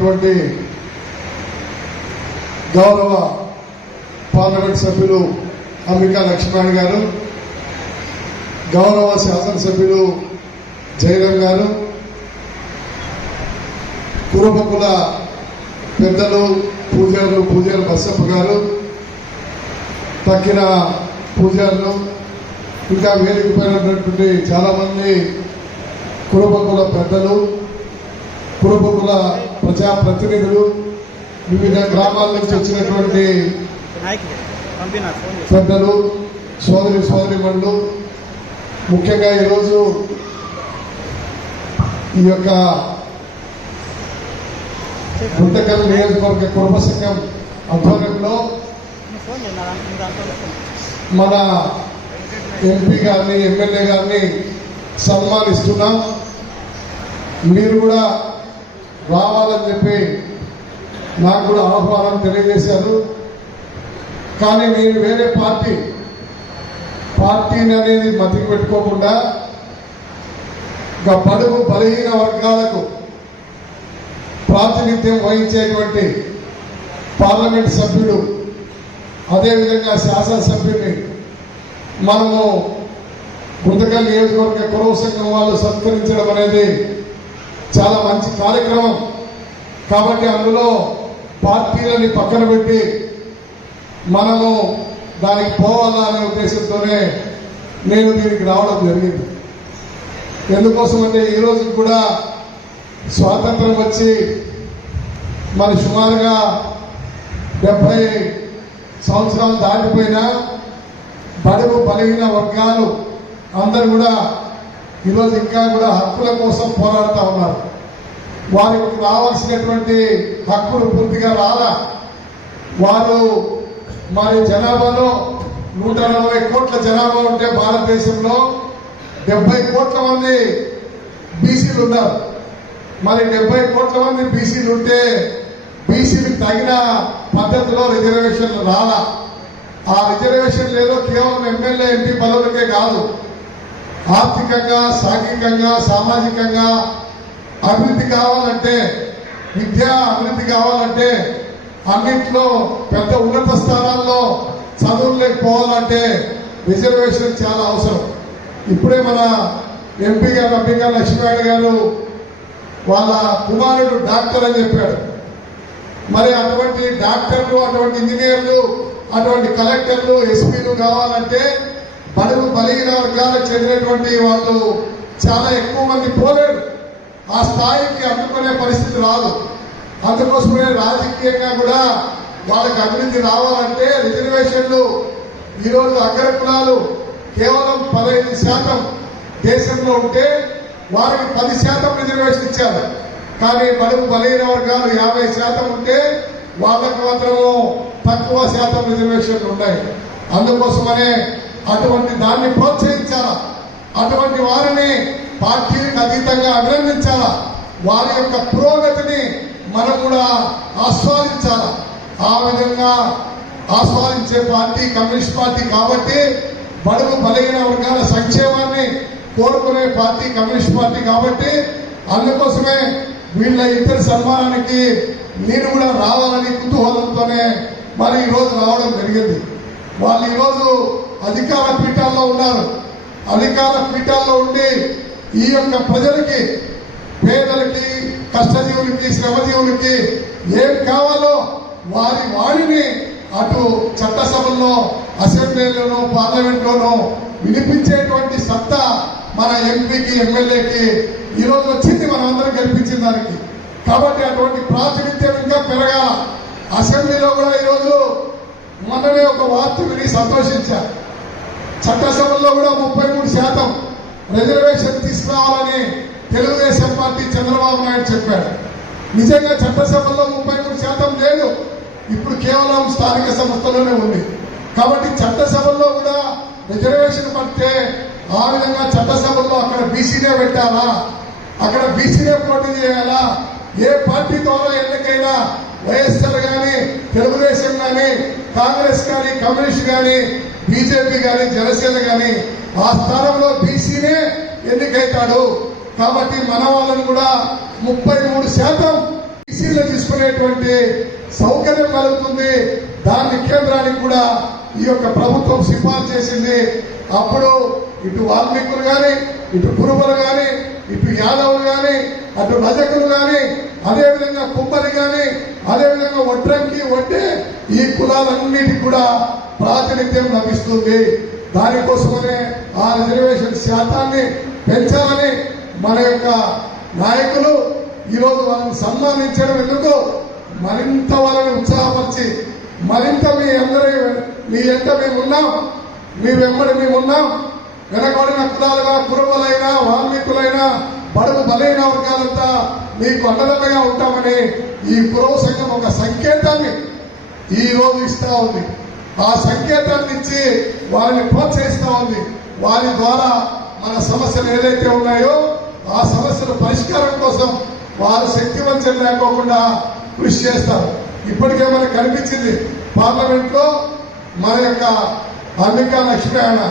వచ్చినటువంటి గౌరవ పార్లమెంట్ సభ్యులు అంబికా లక్ష్మణ్ గారు గౌరవ శాసనసభ్యులు జయరాం గారు కురుబకుల పెద్దలు పూజారులు పూజారు బసప్ప గారు తక్కిన పూజారులు ఇంకా వేదిక పైన చాలామంది కురుబకుల పెద్దలు కురుబకుల ప్రజాప్రతినిధులు వివిధ గ్రామాల నుంచి వచ్చినటువంటి పెద్దలు సోదరి సోదరిమణులు. ముఖ్యంగా ఈరోజు ఈ యొక్క గుంతకల్ నియోజకవర్గ కుటుంబ సంఘం ఆధ్వర్యంలో మన ఎంపీ గారిని ఎమ్మెల్యే గారిని సన్మానిస్తున్నాం. మీరు కూడా రావాలని చెప్పి నాకు కూడా ఆహ్వానం తెలియజేశారు. కానీ నేను వేరే పార్టీ పార్టీని అనేది మతికి పెట్టుకోకుండా ఒక బడుగు బలహీన వర్గాలకు ప్రాతినిధ్యం వహించేటువంటి పార్లమెంట్ సభ్యుడు అదేవిధంగా శాసనసభ్యుడిని మనము గుంతకల్ నియోజకవర్గ కురవ సంఘం వాళ్ళు సత్కరించడం అనేది చాలా మంచి కార్యక్రమం. కాబట్టి అందులో పార్టీలని పక్కన పెట్టి మనము దానికి పోవాలా అనే ఉద్దేశంతోనే నేను దీనికి రావడం జరిగింది. ఎందుకోసం అంటే కూడా స్వాతంత్రం వచ్చి మరి సుమారుగా డెబ్బై సంవత్సరాలు దాటిపోయినా బడుగు బలహీన వర్గాలు అందరు కూడా ఈరోజు ఇంకా కూడా హక్కుల కోసం పోరాడుతూ ఉన్నారు. వారికి రావాల్సినటువంటి హక్కులు పూర్తిగా రాలా. వారు మరి జనాభాలో నూట నలభై కోట్ల జనాభా ఉంటే భారతదేశంలో డెబ్బై కోట్ల మంది బీసీలు ఉన్నారు. మరి డెబ్బై కోట్ల మంది బీసీలు ఉంటే బీసీలకు తగిన పద్ధతిలో రిజర్వేషన్లు రాలా. ఆ రిజర్వేషన్ లేదో కేవలం ఎమ్మెల్యే ఎంపీ పదవులకే కాదు. ఆర్థికంగా సాంఘికంగా సామాజికంగా అభివృద్ధి కావాలంటే విద్యా అభివృద్ధి కావాలంటే అన్నింటిలో పెద్ద ఉన్నత స్థానాల్లో చదువులు లేకపోవాలంటే రిజర్వేషన్ చాలా అవసరం. ఇప్పుడే మన ఎంపీ గారు అంబికా లక్ష్మీనారాయణ గారు వాళ్ళ కుమారుడు డాక్టర్ అని చెప్పాడు. మరి అటువంటి డాక్టర్లు అటువంటి ఇంజనీర్లు అటువంటి కలెక్టర్లు ఎస్పీలు కావాలంటే బడుగు బలహీన వర్గాలకు చెందినటువంటి వాళ్ళు చాలా ఎక్కువ మంది పోలేరు. ఆ స్థాయికి అందుకునే పరిస్థితి రాదు. అందుకోసమే రాజకీయంగా కూడా వాళ్ళకి అభివృద్ధి రావాలంటే రిజర్వేషన్లు ఈరోజు అగ్రకులాలు కేవలం పదహైదు శాతం దేశంలో ఉంటే వారికి పది శాతం రిజర్వేషన్ ఇచ్చారు. కానీ బడుగు బలహీన వర్గాలు యాభై శాతం ఉంటే వాళ్ళకు మాత్రము తక్కువ శాతం రిజర్వేషన్లు ఉన్నాయి. అందుకోసమనే అటువంటి దాన్ని ప్రోత్సహించాలా? అటువంటి వారిని పార్టీలకు అతీతంగా అభినందించాలా? వారి యొక్క పురోగతిని మనం కూడా ఆస్వాదించాలా? ఆ విధంగా ఆస్వాదించే పార్టీ కమ్యూనిస్ట్ పార్టీ కాబట్టి బడుగు బలహీన వర్గాల సంక్షేమాన్ని కోరుకునే పార్టీ కమ్యూనిస్ట్ పార్టీ కాబట్టి అందుకోసమే వీళ్ళ ఇద్దరి సన్మానానికి నేను కూడా రావాలని కుతూహలంతోనే మరి ఈరోజు రావడం జరిగింది. వాళ్ళు ఈరోజు అధికార పీఠాల్లో ఉన్నారు. అధికార పీఠాల్లో ఉండి ఈ యొక్క ప్రజలకి పేదలకి కష్టజీవులకి శ్రమజీవులకి ఏం కావాలో వారి వాణిని అటు చట్టసభల్లో అసెంబ్లీలోనూ పార్లమెంట్లోనూ వినిపించేటువంటి సత్తా మన ఎంపీకి ఎమ్మెల్యేకి ఈరోజు వచ్చింది. మనం గెలిపించిన దానికి. కాబట్టి అటువంటి ప్రాతినిధ్యం ఇంకా పెరగాల. అసెంబ్లీలో కూడా ఈరోజు మొన్ననే ఒక వార్త విని సంతోషించారు. చట్టసభల్లో కూడా ముప్పై మూడు శాతం రిజర్వేషన్ తీసుకురావాలని తెలుగుదేశం పార్టీ చంద్రబాబు నాయుడు చెప్పాడు. నిజంగా చట్టసభల్లో ముప్పై మూడు శాతం లేదు. ఇప్పుడు కేవలం స్థానిక సంస్థలోనే ఉంది. కాబట్టి చట్టసభల్లో కూడా రిజర్వేషన్ పడితే ఆ విధంగా చట్టసభల్లో అక్కడ బీసీనే పెట్టాలా? అక్కడ బీసీనే పోటీ చేయాలా? ఏ పార్టీ ద్వారా ఎన్నికైనా వైఎస్ఆర్ కానీ తెలుగుదేశం కానీ కాంగ్రెస్ కానీ కమ్యూనిస్ట్ కానీ బీజేపీ కానీ జనసేన కానీ ఆ స్థానంలో బీసీనే ఎన్నికైతాడు. కాబట్టి మన వాళ్ళని కూడా ముప్పై మూడు శాతం బీసీలు తీసుకునేటువంటి సౌకర్యం కలుగుతుంది. దాన్ని కేంద్రానికి కూడా ఈ యొక్క ప్రభుత్వం సిఫార్సు చేసింది. అప్పుడు ఇటు వాల్మీకులు కానీ ఇటు కురుబలు కానీ ఇటు యాదవులు కానీ అటు రజకులు కానీ అదేవిధంగా కుమ్మరి కానీ అదేవిధంగా వడ్రంకి వడ్డే ఈ కులాలన్నిటికి కూడా ప్రాతినిధ్యం లభిస్తుంది. దానికోసమనే ఆ రిజర్వేషన్ శాతాన్ని పెంచాలని మన యొక్క నాయకులు ఈరోజు వాళ్ళని సన్మానించడం ఎందుకు? మరింత వాళ్ళని ఉత్సాహపరిచి మరింత మీ అందరి మీ ఎంత మేము ఉన్నాం మీ వెంబడి మేము ఉన్నాం వెనకబడిన కులాలుగా కురువులైనా వాల్మీకులైనా బడుగు బలైన వర్గాలంతా మీకు అండదండగా ఉంటామని ఈ కురవ సంఘం ఒక సంకేతాన్ని ఈ రోజు ఇస్తా ఉంది. ఆ సంకేతాన్ని ఇచ్చి వారిని ప్రోత్సహిస్తా ఉంది. వారి ద్వారా మన సమస్యలు ఏదైతే ఉన్నాయో ఆ సమస్యల పరిష్కారం కోసం వారు శక్తివంచన లేకోకుండా కృషి చేస్తారు. ఇప్పటికే మనకు కనిపించింది పార్లమెంట్లో మన యొక్క అంబికా లక్ష్మీ ఆయన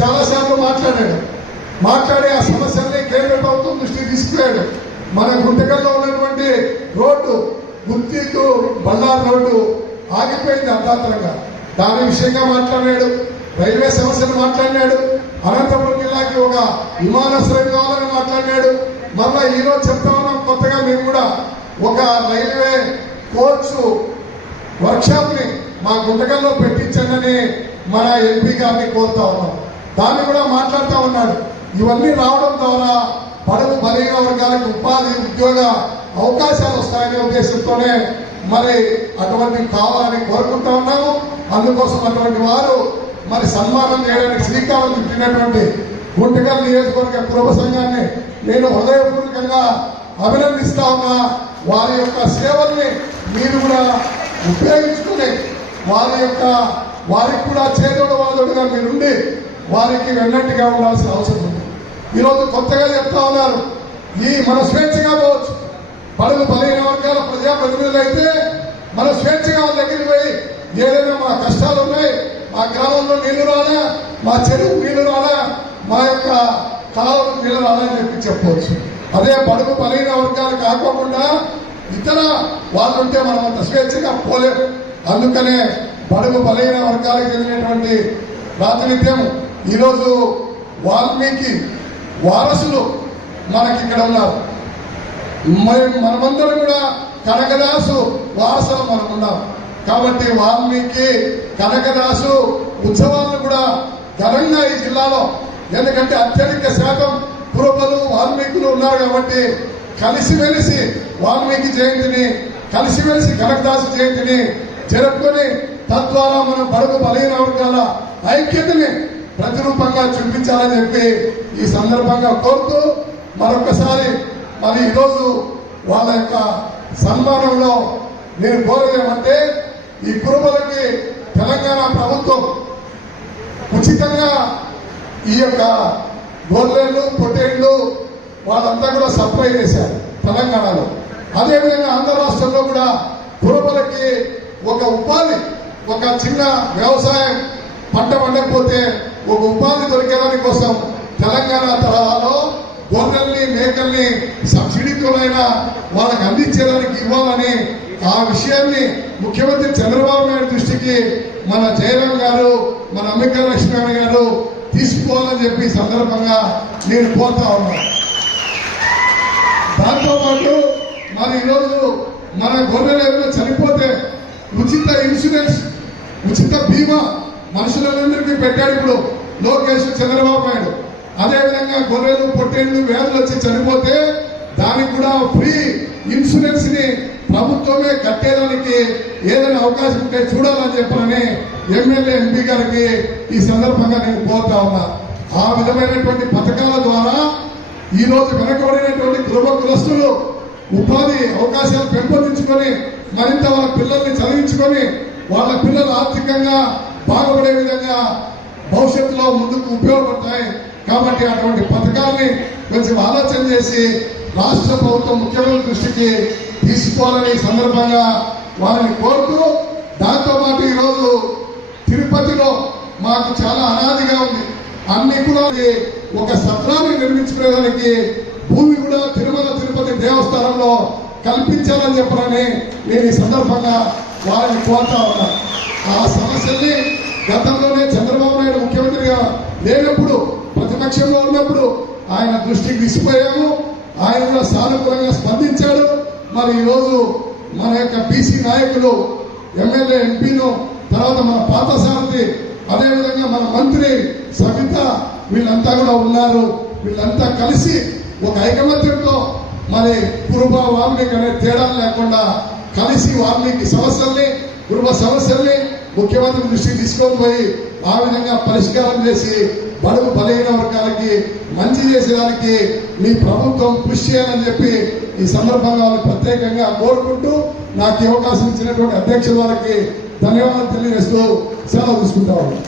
చాలాసార్లు మాట్లాడాడు. మాట్లాడే ఆ సమస్యల్ని కేంద్ర ప్రభుత్వం దృష్టికి తీసుకుపోయాడు మన గుంటకల్లో ఉన్నటువంటి రోడ్డు గుర్తితో బళ్ళార్ రోడ్డు ఆగిపోయింది అర్ధాంతరంగా. దాని విషయంగా మాట్లాడాడు రైల్వే సమస్యను మాట్లాడినాడు అనంతపురం జిల్లాకి ఒక విమానాశ్రయం కావాలని మాట్లాడినాడు మళ్ళా ఈరోజు చెప్తా ఉన్నాం కొత్తగా మేము కూడా ఒక రైల్వే కోచ్ వర్క్షాప్ని మా గుంటకల్లో పెట్టించండి మన ఎంపీ గారిని కోరుతా ఉన్నాం. దాన్ని కూడా మాట్లాడుతూ ఉన్నాడు. ఇవన్నీ రావడం ద్వారా పడుగు బలహీన వర్గాలకు ఉపాధి ఉద్యోగ అవకాశాలు వస్తాయనే ఉద్దేశంతోనే మరి అటువంటి కావాలని కోరుకుంటా ఉన్నాము. అందుకోసం అటువంటి వారు మరి సన్మానం చేయడానికి శ్రీకారం చుట్టినటువంటి గుంటకల్ నియోజకవర్గ కుటుంబ సంఘాన్ని నేను హృదయపూర్వకంగా అభినందిస్తా ఉన్నా. వారి యొక్క సేవల్ని మీరు కూడా ఉపయోగించుకుని వారి యొక్క వారికి కూడా చేదోడు వాదోడుగా మీరుండి వారికి వెన్నట్టుగా ఉండాల్సిన అవసరం ఉంది. ఈరోజు కొత్తగా చెప్తా ఉన్నారు. ఈ మన స్వేచ్ఛగా పోవచ్చు. పడుగు బలహీన వర్గాల ప్రజాప్రతినిధులు అయితే మన స్వేచ్ఛగా వాళ్ళ దగ్గరికి పోయి ఏదైనా మా కష్టాలు ఉన్నాయి మా గ్రామంలో నీళ్ళు రాలా మా చెరువు నీళ్ళు రాలా మా యొక్క కాలంలో నీళ్ళు రాలా అని చెప్పి చెప్పవచ్చు. అదే పడుగు బలహీన వర్గాలు కాకోకుండా ఇతర వాళ్ళు ఉంటే మనం అంత స్వేచ్ఛగా పోలేము అందుకనే బడుగు బలహీన వర్గాలకు చెందినటువంటి ప్రాతినిధ్యం ఈరోజు వాల్మీకి వారసులు మనకి ఇక్కడ ఉన్నారు. మనమందరం కూడా కనకదాసు వారసులు మనం ఉన్నాం. కాబట్టి వాల్మీకి కనకదాసు ఉత్సవాలను కూడా ఘనంగా ఈ జిల్లాలో ఎందుకంటే అత్యధిక శాతం పురపలు వాల్మీకులు ఉన్నారు కాబట్టి కలిసిమెలిసి వాల్మీకి జయంతిని కలిసిమెలిసి కనకదాసు జయంతిని జరుపుకొని తద్వారా మనం బడుగు బలహీన వర్గాల ఐక్యతని ప్రతిరూపంగా చూపించాలని చెప్పి ఈ సందర్భంగా కోరుతూ మరొకసారి మరి ఈరోజు వాళ్ళ యొక్క సన్మానంలో నేను కోరేదేమంటే ఈ కురుమలకి తెలంగాణ ప్రభుత్వం ఉచితంగా ఈ యొక్క గొర్రెలు పొట్టేళ్ళు వాళ్ళంతా కూడా సప్లై చేశారు తెలంగాణలో. అదేవిధంగా ఆంధ్ర రాష్ట్రంలో కూడా కురుమలకి ఒక ఉపాధి ఒక చిన్న వ్యవసాయం పంట పండకపోతే ఒక ఉపాధి దొరికేదాని కోసం తెలంగాణ తరహాలో గొర్రెల్ని మేకల్ని సబ్సిడీతోనైనా వాళ్ళకి అందించేదానికి ఇవ్వాలని ఆ విషయాన్ని ముఖ్యమంత్రి చంద్రబాబు నాయుడు దృష్టికి మన జయరాం గారు మన అంబికా లక్ష్మీ గారు తీసుకోవాలని చెప్పి సందర్భంగా నేను కోరుతా ఉన్నాను దాంతోపాటు మరి ఈరోజు మన గొర్రెలు ఏమైనా చనిపోతే ఉచిత ఇన్సూరెన్స్ ఉచిత బీమా మనుషులందరికీ పెట్టాడు ఇప్పుడు. లోకేష్ చంద్రబాబు నాయుడు. అదేవిధంగా గొర్రెలు పొట్టేళ్ళు వ్యాధులు వచ్చి చనిపోతే దానికి కూడా ఫ్రీ ఇన్సూరెన్స్ని ప్రభుత్వమే కట్టేదానికి ఏదైనా అవకాశం ఉంటే చూడాలని చెప్పాలని ఎమ్మెల్యే ఎంపీ గారికి ఈ సందర్భంగా నేను కోరుతా ఉన్నా. ఆ విధమైనటువంటి పథకాల ద్వారా ఈ రోజు వెనకబడినటువంటి కుటుంబ కులస్తులు ఉపాధి అవకాశాలు పెంపొందించుకొని మరింత వాళ్ళ పిల్లల్ని చదివించుకొని వాళ్ళ పిల్లలు ఆర్థికంగా బాగుపడే విధంగా భవిష్యత్తులో ముందుకు ఉపయోగపడతాయి. కాబట్టి అటువంటి పథకాన్ని కొంచెం ఆలోచన చేసి రాష్ట్ర ప్రభుత్వం ముఖ్యమంత్రి దృష్టికి తీసుకోవాలని సందర్భంగా వారిని కోరుతూ దాంతో పాటు ఈరోజు తిరుపతిలో మాకు చాలా అనాదిగా ఉంది. అన్ని కూడా ఒక సత్రాన్ని నిర్మించుకునేదానికి భూమి కూడా తిరుమల తిరుపతి దేవస్థానంలో కల్పించాలని చెప్పాలని నేను ఈ సందర్భంగా వారిని కోరుతా ఉన్నా ఆ సమస్యల్ని గతంలోనే చంద్రబాబు నాయుడు ముఖ్యమంత్రిగా లేనప్పుడు ప్రతిపక్షంలో ఉన్నప్పుడు ఆయన దృష్టికి తీసిపోయాము ఆయన కూడా సానుకూలంగా స్పందించాడు. మరి ఈరోజు మన యొక్క బీసీ నాయకులు ఎమ్మెల్యే ఎంపీను తర్వాత మన పాత సారథి అదేవిధంగా మన మంత్రి సవిత వీళ్ళంతా కూడా ఉన్నారు. వీళ్ళంతా కలిసి ఒక ఐకమత్యంతో మరి కురుబ వాల్మీకి అనే తేడా లేకుండా కలిసి వాల్మీకి సమస్యల్ని కుటుంబ సమస్యల్ని ముఖ్యమంత్రి దృష్టికి తీసుకొని పోయి ఆ విధంగా పరిష్కారం చేసి బడుగు బలహీన వర్గాలకి మంచి చేసేదానికి మీ ప్రభుత్వం కృషి చేయాలని చెప్పి ఈ సందర్భంగా ప్రత్యేకంగా కోరుకుంటూ నాకు అవకాశం ఇచ్చినటువంటి అధ్యక్షుల వారికి ధన్యవాదాలు తెలియజేస్తూ సెలవు తీసుకుంటా ఉన్నాను.